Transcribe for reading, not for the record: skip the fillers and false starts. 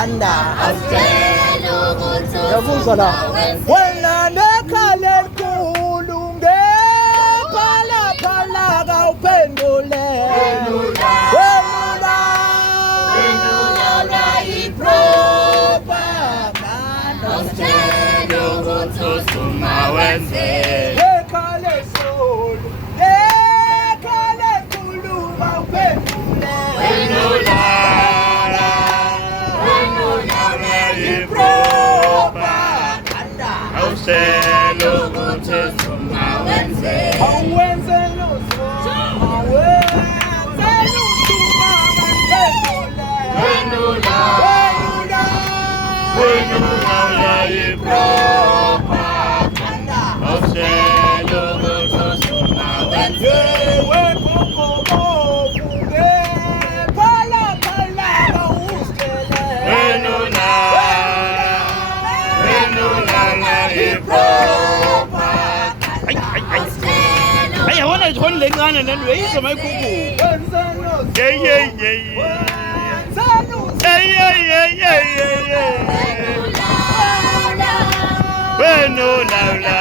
anda Awutshela ukuthi yabuzwa la wena nekhale likhulu ngephala phala kawuphendule wenula yipropaganda awutshela ukuthi usuma wenze nekhale solo nekhale khuluma uphendule wenula yipropaganda awutshela ukuthi usuma wenze awenze lutho awenze lutho mabandlele wenula wenula yipropaganda awutshela ukuthi usuma wenze yewe kokobovu ngephala phala kawuskele wenula Hey, I want to turn the gun and then raise my cuckoo. wenze lutho Yeah. wenze lutho When no la la,